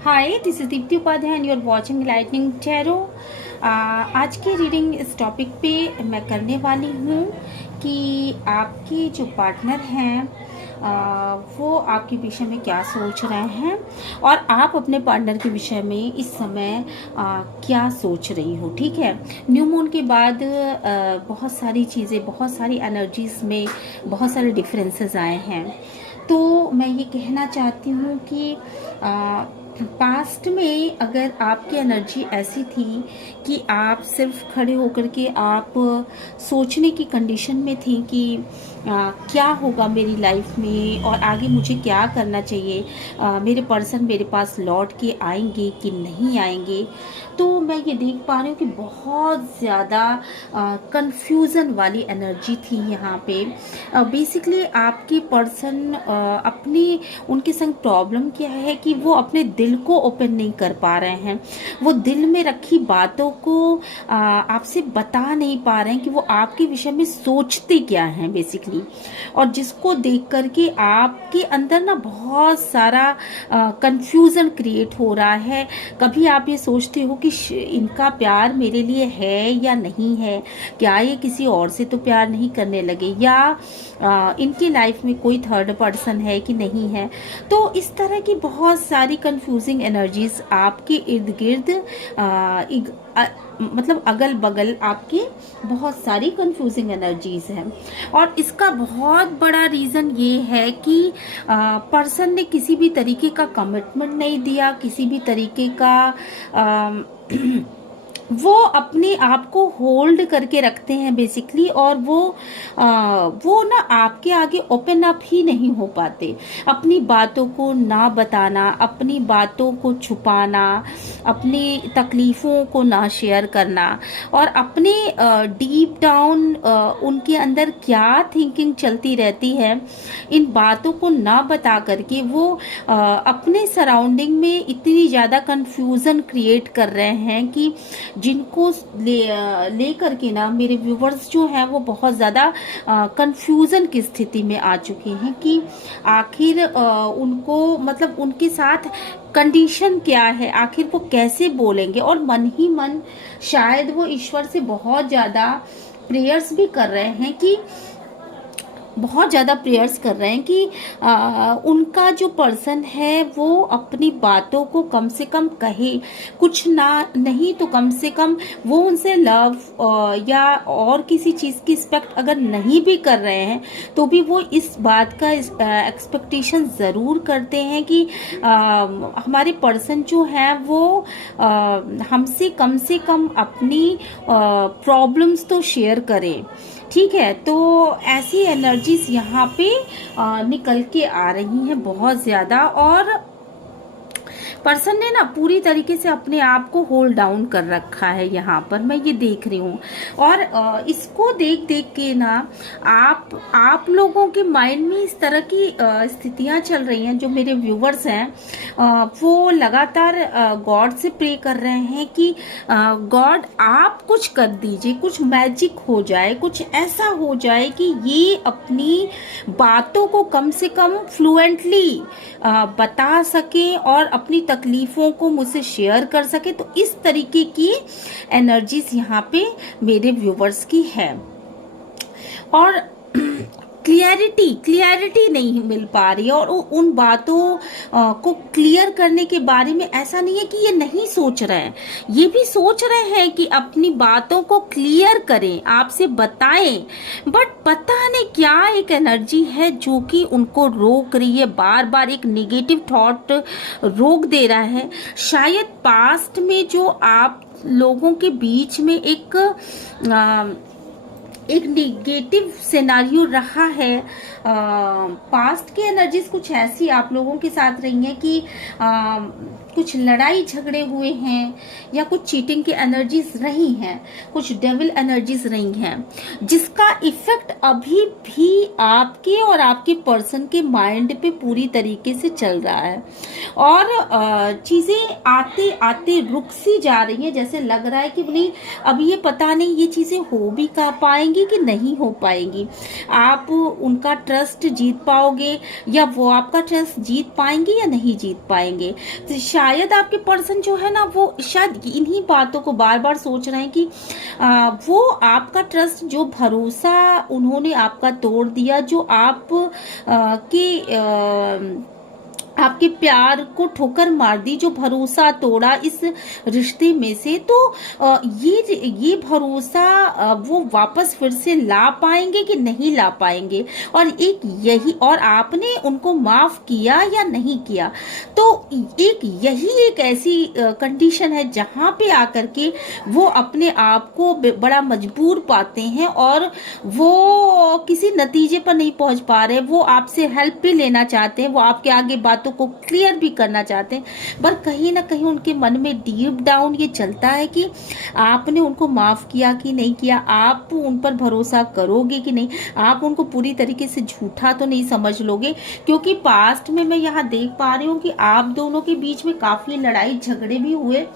Hi, this is Deepti Upadhyay and you are watching lightning tarot. आज की reading इस topic पे मैं करने वाली हूँ कि आपके जो पार्टनर हैं वो आपके विषय में क्या सोच रहे हैं और आप अपने पार्टनर के विषय में इस समय क्या सोच रही हो। ठीक है, न्यू मून के बाद बहुत सारी चीज़ें, बहुत सारी एनर्जीज में बहुत सारे डिफरेंसेस आए हैं। तो मैं ये कहना चाहती हूँ कि पास्ट में अगर आपकी एनर्जी ऐसी थी कि आप सिर्फ खड़े होकर के आप सोचने की कंडीशन में थी कि क्या होगा मेरी लाइफ में और आगे मुझे क्या करना चाहिए, मेरे पर्सन मेरे पास लौट के आएंगे कि नहीं आएंगे, तो मैं ये देख पा रही हूँ कि बहुत ज़्यादा कंफ्यूजन वाली एनर्जी थी यहाँ पे। बेसिकली आपके पर्सन अपनी उनके संग प्रॉब्लम क्या है कि वो अपने दिल को ओपन नहीं कर पा रहे हैं। वो दिल में रखी बातों को आपसे बता नहीं पा रहे हैं कि वो आपके विषय में सोचते क्या हैं बेसिकली। और जिसको देख करके आपके अंदर ना बहुत सारा कंफ्यूजन क्रिएट हो रहा है। कभी आप ये सोचते हो कि इनका प्यार मेरे लिए है या नहीं है, क्या ये किसी और से तो प्यार नहीं करने लगे, या इनकी लाइफ में कोई थर्ड पर्सन है कि नहीं है। तो इस तरह की बहुत सारी कंफ्यूजिंग एनर्जीज आपके इर्द गिर्द मतलब अगल बगल आपके बहुत सारी कंफ्यूजिंग एनर्जीज हैं। और इसका बहुत बड़ा रीज़न ये है कि पर्सन ने किसी भी तरीके का कमिटमेंट नहीं दिया, किसी भी तरीके का वो अपने आप को होल्ड करके रखते हैं बेसिकली। और वो ना आपके आगे ओपन अप ही नहीं हो पाते। अपनी बातों को ना बताना, अपनी बातों को छुपाना, अपनी तकलीफ़ों को ना शेयर करना और अपने डीप डाउन उनके अंदर क्या थिंकिंग चलती रहती है, इन बातों को ना बता करके वो अपने सराउंडिंग में इतनी ज़्यादा कंफ्यूजन क्रिएट कर रहे हैं कि जिनको ले करके ना मेरे व्यूवर्स जो हैं वो बहुत ज़्यादा कंफ्यूजन की स्थिति में आ चुके हैं कि आखिर उनको मतलब उनके साथ कंडीशन क्या है, आखिर वो कैसे बोलेंगे। और मन ही मन शायद वो ईश्वर से बहुत ज़्यादा प्रेयर्स भी कर रहे हैं कि बहुत ज़्यादा प्रेयर्स कर रहे हैं कि उनका जो पर्सन है वो अपनी बातों को कम से कम कहे, कुछ ना नहीं तो कम से कम वो उनसे लव या और किसी चीज़ की एक्सपेक्ट अगर नहीं भी कर रहे हैं तो भी वो इस बात का एक्सपेक्टेशन ज़रूर करते हैं कि हमारे पर्सन जो है वो हमसे कम अपनी प्रॉब्लम्स तो शेयर करें। ठीक है, तो ऐसी एनर्जीज यहाँ पे निकल के आ रही हैं बहुत ज़्यादा। और पर्सन ने ना पूरी तरीके से अपने आप को होल्ड डाउन कर रखा है यहाँ पर, मैं ये देख रही हूँ। और इसको देख देख के ना आप लोगों के माइंड में इस तरह की स्थितियाँ चल रही हैं। जो मेरे व्यूवर्स हैं वो लगातार गॉड से प्रे कर रहे हैं कि गॉड आप कुछ कर दीजिए, कुछ मैजिक हो जाए, कुछ ऐसा हो जाए कि ये अपनी बातों को कम से कम फ्लुएंटली बता सके और अपनी तकलीफों को मुझसे शेयर कर सके। तो इस तरीके की एनर्जीज यहाँ पे मेरे व्यूवर्स की है। और क्लियरिटी नहीं मिल पा रही है। और उन बातों को क्लियर करने के बारे में ऐसा नहीं है कि ये नहीं सोच रहे हैं, ये भी सोच रहे हैं कि अपनी बातों को क्लियर करें, आपसे बताएं, बट पता नहीं क्या एक एनर्जी है जो कि उनको रोक रही है। बार बार एक नेगेटिव थॉट रोक दे रहा है। शायद पास्ट में जो आप लोगों के बीच में एक निगेटिव सिनेरियो रहा है, पास्ट की एनर्जीज कुछ ऐसी आप लोगों के साथ रही हैं कि कुछ लड़ाई झगड़े हुए हैं या कुछ चीटिंग की एनर्जीज रही हैं, कुछ डेविल एनर्जीज रही हैं, जिसका इफेक्ट अभी भी आपके और आपके पर्सन के माइंड पे पूरी तरीके से चल रहा है। और चीज़ें आते आते रुक सी जा रही हैं। जैसे लग रहा है कि नहीं अब ये पता नहीं ये चीज़ें हो भी कर पाएंगी पाएंगी कि नहीं हो पाएंगी, आप उनका ट्रस्ट जीत पाओगे या वो आपका ट्रस्ट जीत पाएंगे या नहीं जीत पाएंगे। तो शायद आपके पर्सन जो है ना वो शायद इन्हीं बातों को बार बार सोच रहे हैं कि वो आपका ट्रस्ट, जो भरोसा उन्होंने आपका तोड़ दिया, जो आपके प्यार को ठोकर मार दी, जो भरोसा तोड़ा इस रिश्ते में से, तो ये भरोसा वो वापस फिर से ला पाएंगे कि नहीं ला पाएंगे। और और आपने उनको माफ किया या नहीं किया। तो यही एक ऐसी कंडीशन है जहां पे आकर के वो अपने आप को बड़ा मजबूर पाते हैं और वो किसी नतीजे पर नहीं पहुंच पा रहे। वो आपसे हेल्प भी लेना चाहते हैं, वो आपके आगे बातों को क्लियर भी करना चाहते हैं, पर कहीं ना कहीं उनके मन में डीप डाउन ये चलता है कि आपने उनको माफ किया कि नहीं किया, आप उन पर भरोसा करोगे कि नहीं, आप उनको पूरी तरीके से झूठा तो नहीं समझ लोगे। क्योंकि पास्ट में मैं यहाँ देख पा रही हूँ कि आप दोनों के बीच में काफी लड़ाई झगड़े भी हुए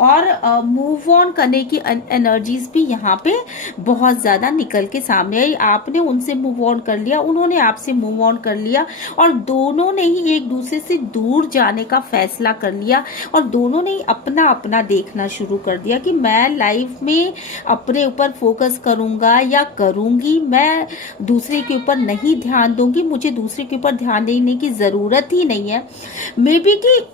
और मूव ऑन करने की एनर्जीज भी यहाँ पे बहुत ज्यादा निकल के सामने आई। आपने उनसे मूव ऑन कर लिया, उन्होंने आपसे मूव ऑन कर लिया और दोनों ने ही एक दूसरे से दूर जाने का फैसला कर लिया और दोनों ने अपना अपना देखना शुरू कर दिया कि मैं लाइफ में अपने ऊपर फोकस करूंगा या करूंगी, मैं दूसरे के ऊपर नहीं ध्यान दूंगी, मुझे दूसरे के ऊपर ध्यान देने की जरूरत ही नहीं है। मे बी कि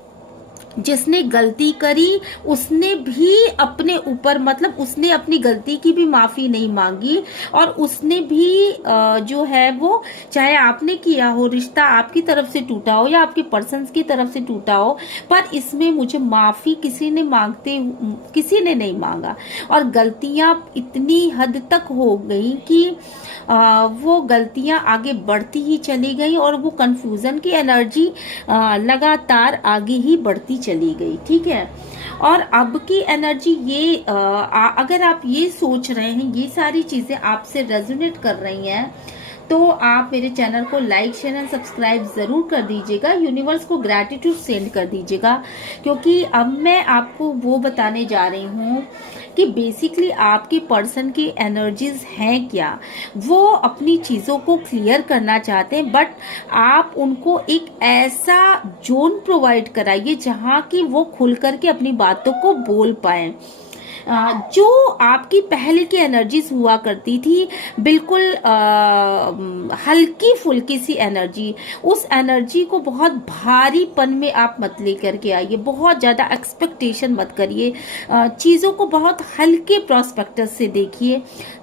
जिसने गलती करी उसने भी अपने ऊपर, मतलब उसने अपनी गलती की भी माफी नहीं मांगी और उसने भी जो है वो, चाहे आपने किया हो, रिश्ता आपकी तरफ से टूटा हो या आपके पर्सन की तरफ से टूटा हो, पर इसमें मुझे माफी किसी ने नहीं मांगा। और गलतियां इतनी हद तक हो गई कि वो गलतियां आगे बढ़ती ही चली गई और वो कंफ्यूजन की एनर्जी लगातार आगे ही बढ़ती चली गई। ठीक है, और अब की एनर्जी ये अगर आप ये सोच रहे हैं, ये सारी चीजें आपसे रेजोनेट कर रही हैं, तो आप मेरे चैनल को लाइक शेयर एंड सब्सक्राइब जरूर कर दीजिएगा, यूनिवर्स को ग्रैटिट्यूड सेंड कर दीजिएगा। क्योंकि अब मैं आपको वो बताने जा रही हूँ कि बेसिकली आपके पर्सन की एनर्जीज हैं क्या। वो अपनी चीजों को क्लियर करना चाहते हैं, बट आप उनको एक ऐसा जोन प्रोवाइड कराइए जहां की वो खुल करके अपनी बातों को बोल पाए। जो आपकी पहले की एनर्जीज हुआ करती थी, बिल्कुल हल्की फुल्की सी एनर्जी, उस एनर्जी को बहुत भारीपन में आप मत लेकर के आइए। बहुत ज्यादा एक्सपेक्टेशन मत करिए, चीजों को बहुत हल्के प्रोस्पेक्टस से देखिए।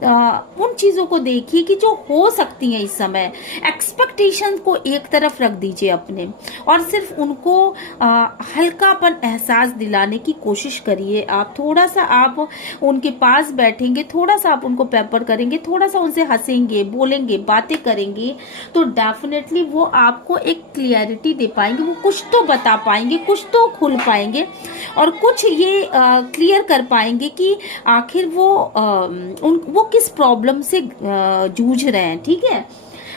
उन चीजों को देखिए कि जो हो सकती हैं इस समय। एक्सपेक्टेशन को एक तरफ रख दीजिए अपने, और सिर्फ उनको हल्कापन एहसास दिलाने की कोशिश करिए। आप थोड़ा सा आप उनके पास बैठेंगे, थोड़ा सा आप उनको पेपर करेंगे, थोड़ा सा उनसे हंसेंगे, बोलेंगे, बातें करेंगे, तो डेफिनेटली वो आपको एक क्लियरिटी दे पाएंगे। वो कुछ तो बता पाएंगे, कुछ तो खुल पाएंगे और कुछ ये क्लियर कर पाएंगे कि आखिर वो किस प्रॉब्लम से जूझ रहे हैं। ठीक है,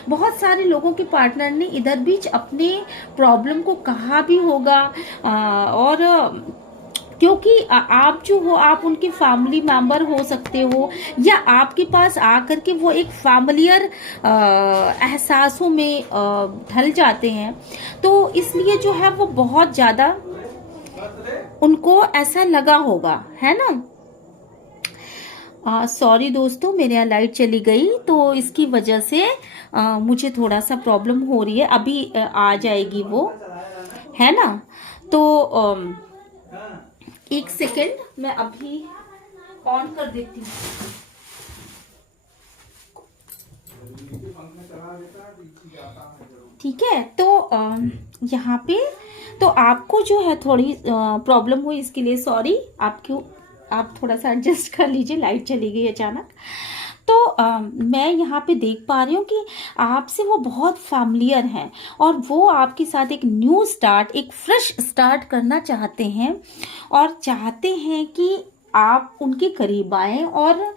बहुत सारे लोगों के पार्टनर ने इधर बीच अपने प्रॉब्लम को कहा भी होगा, और क्योंकि आप जो हो, आप उनके फैमिली मेंबर हो सकते हो, या आपके पास आकर के वो एक फैमिलियर एहसासों में ढल जाते हैं, तो इसलिए जो है वो बहुत ज्यादा उनको ऐसा लगा होगा, है ना। सॉरी दोस्तों, मेरे यहाँ लाइट चली गई तो इसकी वजह से मुझे थोड़ा सा प्रॉब्लम हो रही है। अभी आ जाएगी वो, है ना। तो एक सेकेंड, मैं अभी ऑन कर देती हूँ। ठीक है, तो यहाँ पे तो आपको जो है थोड़ी प्रॉब्लम हुई, इसके लिए सॉरी। आप थोड़ा सा एडजस्ट कर लीजिए, लाइट चली गई अचानक। तो मैं यहाँ पे देख पा रही हूँ कि आपसे वो बहुत फैमिलियर हैं और वो आपके साथ एक न्यू स्टार्ट, एक फ्रेश स्टार्ट करना चाहते हैं, और चाहते हैं कि आप उनके करीब आएं, और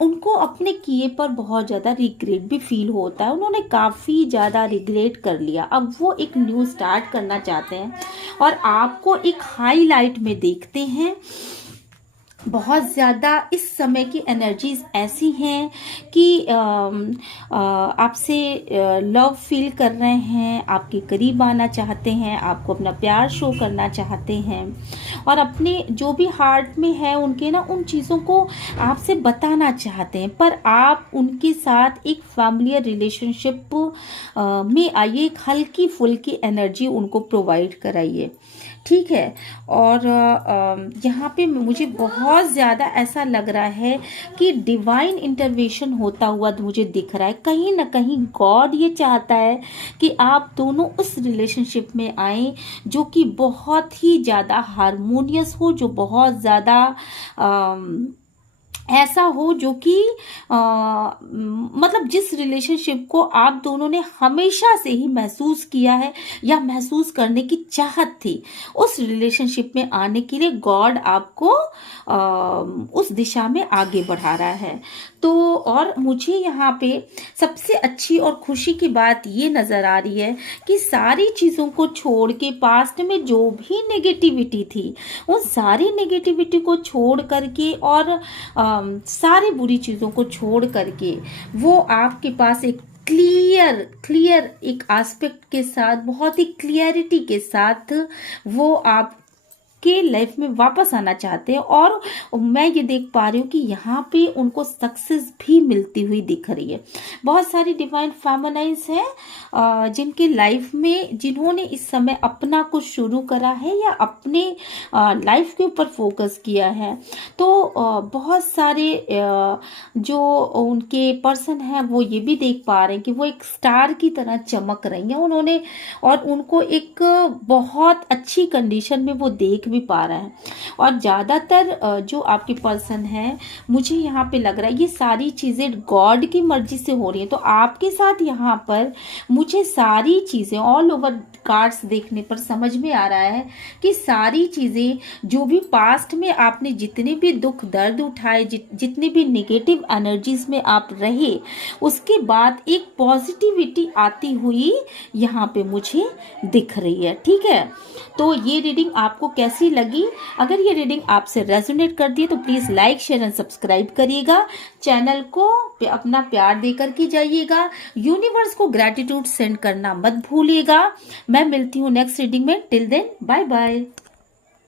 उनको अपने किए पर बहुत ज़्यादा रिग्रेट भी फील होता है। उन्होंने काफ़ी ज़्यादा रिग्रेट कर लिया, अब वो एक न्यू स्टार्ट करना चाहते हैं और आपको एक हाईलाइट में देखते हैं। बहुत ज़्यादा इस समय की एनर्जीज ऐसी हैं कि आपसे लव फील कर रहे हैं, आपके करीब आना चाहते हैं, आपको अपना प्यार शो करना चाहते हैं और अपने जो भी हार्ट में है उनके ना उन चीज़ों को आपसे बताना चाहते हैं, पर आप उनके साथ एक फैमिलियर रिलेशनशिप में आइए, एक हल्की फुल्की एनर्जी उनको प्रोवाइड कराइए, ठीक है। और यहाँ पे मुझे बहुत ज़्यादा ऐसा लग रहा है कि डिवाइन इंटरवेंशन होता हुआ मुझे दिख रहा है। कहीं ना कहीं गॉड ये चाहता है कि आप दोनों उस रिलेशनशिप में आए जो कि बहुत ही ज़्यादा हारमोनियस हो, जो बहुत ज़्यादा ऐसा हो जो कि मतलब जिस रिलेशनशिप को आप दोनों ने हमेशा से ही महसूस किया है या महसूस करने की चाहत थी, उस रिलेशनशिप में आने के लिए गॉड आपको उस दिशा में आगे बढ़ा रहा है। तो और मुझे यहाँ पे सबसे अच्छी और खुशी की बात ये नज़र आ रही है कि सारी चीज़ों को छोड़ के, पास्ट में जो भी नेगेटिविटी थी उन सारी नेगेटिविटी को छोड़ करके और सारी बुरी चीज़ों को छोड़ करके वो आपके पास एक क्लियर एक एस्पेक्ट के साथ, बहुत ही क्लियरिटी के साथ वो आप के लाइफ में वापस आना चाहते हैं। और मैं ये देख पा रही हूँ कि यहाँ पे उनको सक्सेस भी मिलती हुई दिख रही है। बहुत सारी डिवाइन फेमिनाइंस हैं जिनके लाइफ में, जिन्होंने इस समय अपना कुछ शुरू करा है या अपने लाइफ के ऊपर फोकस किया है। तो बहुत सारे जो उनके पर्सन हैं वो ये भी देख पा रहे हैं कि वो एक स्टार की तरह चमक रही हैं उन्होंने, और उनको एक बहुत अच्छी कंडीशन में वो देख भी पा रहे हैं। और ज़्यादातर जो आपके पर्सन है, मुझे यहाँ पे लग रहा है ये सारी चीज़ें गॉड की मर्जी से हो रही हैं। तो आपके साथ यहाँ पर मुझे सारी चीज़ें ऑल ओवर कार्ड्स देखने पर समझ में आ रहा है कि सारी चीज़ें जो भी पास्ट में आपने जितने भी दुख दर्द उठाए, जितनी भी नेगेटिव एनर्जीज में आप रहे, उसके बाद एक पॉजिटिविटी आती हुई यहाँ पे मुझे दिख रही है, ठीक है। तो ये रीडिंग आपको कैसी लगी? अगर ये रीडिंग आपसे रेजोनेट करती है तो please like share and subscribe करिएगा, चैनल को अपना प्यार देकर के जाइएगा, यूनिवर्स को ग्रैटिट्यूड सेंड करना मत भूलिएगा। मैं मिलती हूँ नेक्स्ट रीडिंग में। Till then bye bye.